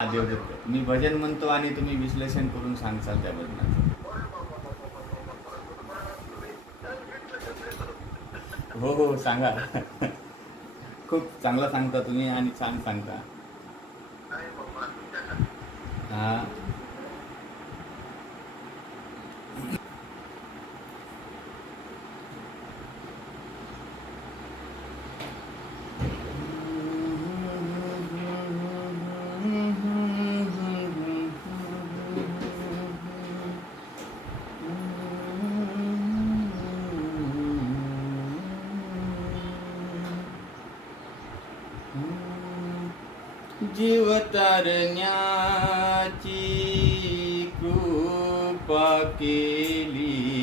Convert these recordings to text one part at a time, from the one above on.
मी भजन म्हणतो आणि तुम्ही विश्लेषण करून सांगचाल त्या भजनाचं. हो हो सांगा. खूप चांगला सांगता तुम्ही आणि छान सांगता. हा. जीव तरण्याची कृपा केली.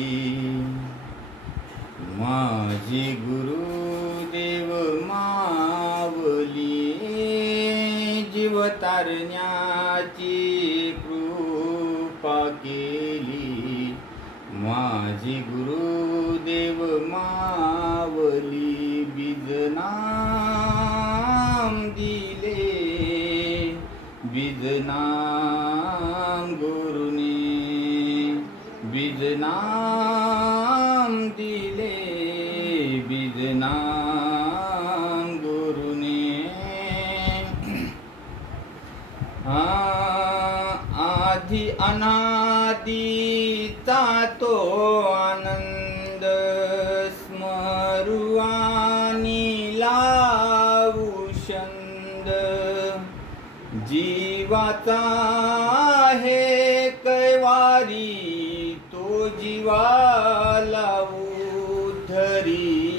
माझी गुरुदेव मावली जीव तारण्याची कृपा केली. माझी गुरु बीजनाम गुरुने बीजनाम दिले बीजनाम गुरुने। हा आधी अनादीचा तो आनंद जीवाचा हे कैवारी तो जीवाला उद्धरी.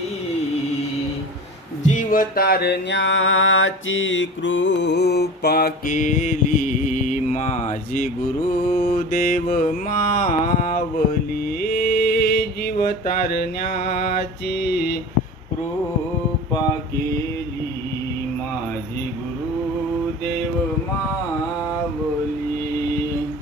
जीवतारण्याची कृपा केली माझी गुरुदेव मावली. जीवतारण्याची कृपा केली. देव मावली.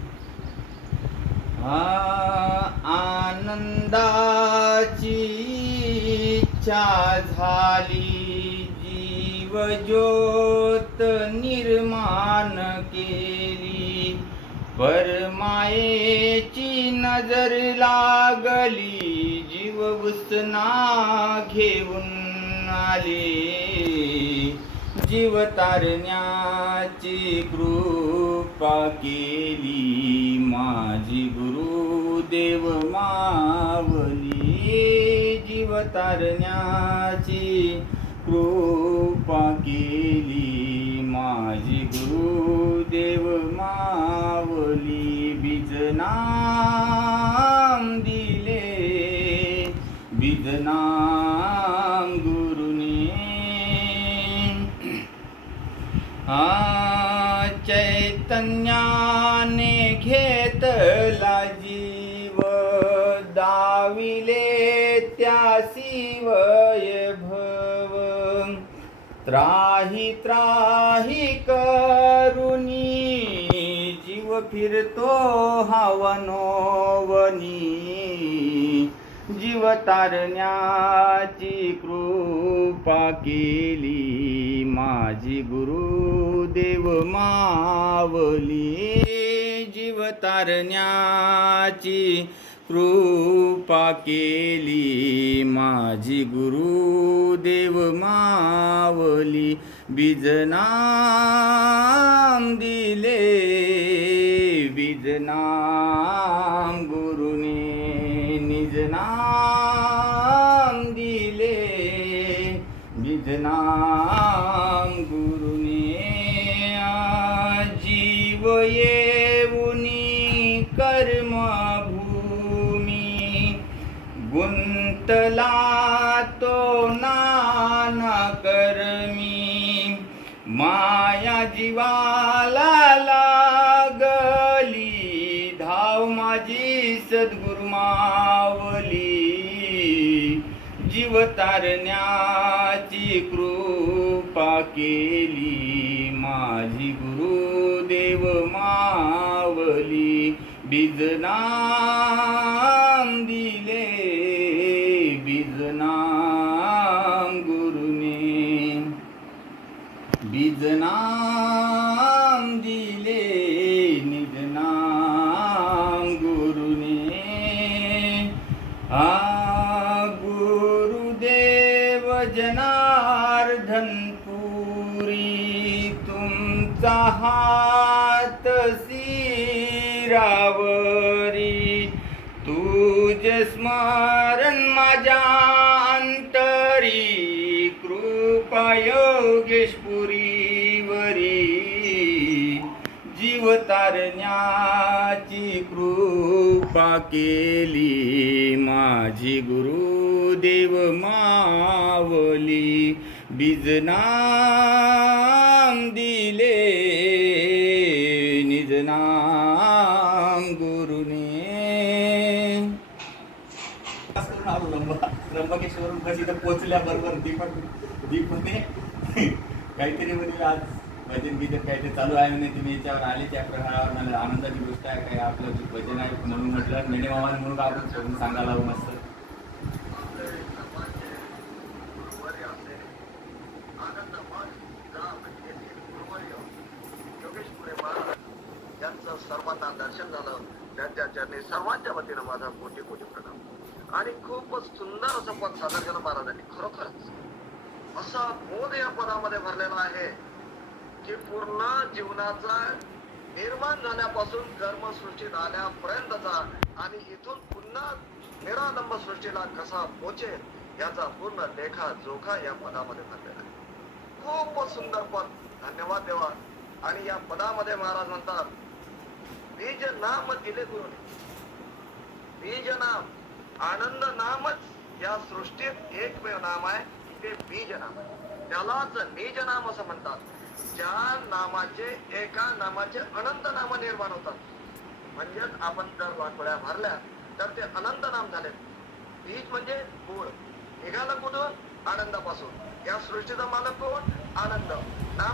हा आनंदाची इच्छा झाली. जीवज्योत निर्माण केली. परमायेची नजर लागली. जीव उसना घेऊन आली. जीव तारण्याची कृपा केली. माझी गुरुदेव मावली जीव तारण्याची कृपा केली. हा चैतन्याने घेतला जीव दाविले त्या शिवय वैभव त्राही त्राही करुणी जीव फिरतो हवनोवनी. जीव तारण्याची कृपा केली. माझी गुरुदेव मावली. जीव तारण्याची कृपा केली. माझी गुरुदेव मावली. बीजनाम दिले. बीजनाम कर्मभूमी गुंतला तो नाना कर्मी। माया जीवाला लागली धाव माझी सद्गुरु मावली। जीव तारण्याची कृपा केली माझी गुरुदेव मा बिजना दिले बिजना गुरुने। बिजना दिले निदनाम गुरुने। आ गुरुदेव जनार्धनपुरी तुमचा हात सिरा। स्मरण माझ्या अंतरी कृपा योगेशपुरीवरी. जीवतारण्याची कृपा केली माझी गुरुदेव मावली. बीजनाम दिले निजना त्र्यंबकेश्वरून कशी तर पोचल्याबरोबर दीपक दीपने काहीतरी म्हणजे आज. भजन गीत काहीतरी चालू आहे म्हणे. तुम्ही याच्यावर आले त्या प्रकारावर मला आनंदाची गोष्ट आहे. काय आपलं जे भजन आहे म्हणून म्हटलं. मेने मामाने म्हणून आपण सोडून सांगायला हवं मस्त. त्यांचं सर्वांना दर्शन झालं. त्यांच्या चरणी सर्वांच्या वतीनं माझा कोटी कोटी प्रणाम. आणि खूपच सुंदर असं पद सादर केलं महाराजांनी. खरोखरच. असा बोध या पदामध्ये भरलेला आहे की पूर्ण जीवनाचा निर्माण झाल्यापासून कर्मसृष्टीत आल्यापर्यंतचा आणि इथून पुन्हा निरालंब सृष्टीला कसा पोचेल याचा पूर्ण लेखा जोखा या पदामध्ये भरलेला आहे. खूपच सुंदर पद. धन्यवाद देवा. आणि या पदामध्ये महाराज म्हणतात बीज नाम दिले गुरुने. बीज नाम आनंद नामच या सृष्टीत एकमेव नाम आहे. ते बीज नाम आहे. त्यालाच बीज नाम असं म्हणतात. ज्या नामाचे एका नामाचे अनंत नाम निर्माण होतात. म्हणजेच आपण जर वाटोळ्या भरल्या तर ते अनंत नाम झाले. बीज म्हणजे गुळ. निघालं कुठून आनंदापासून. या सृष्टीचा मालक कोण? आनंद. नाम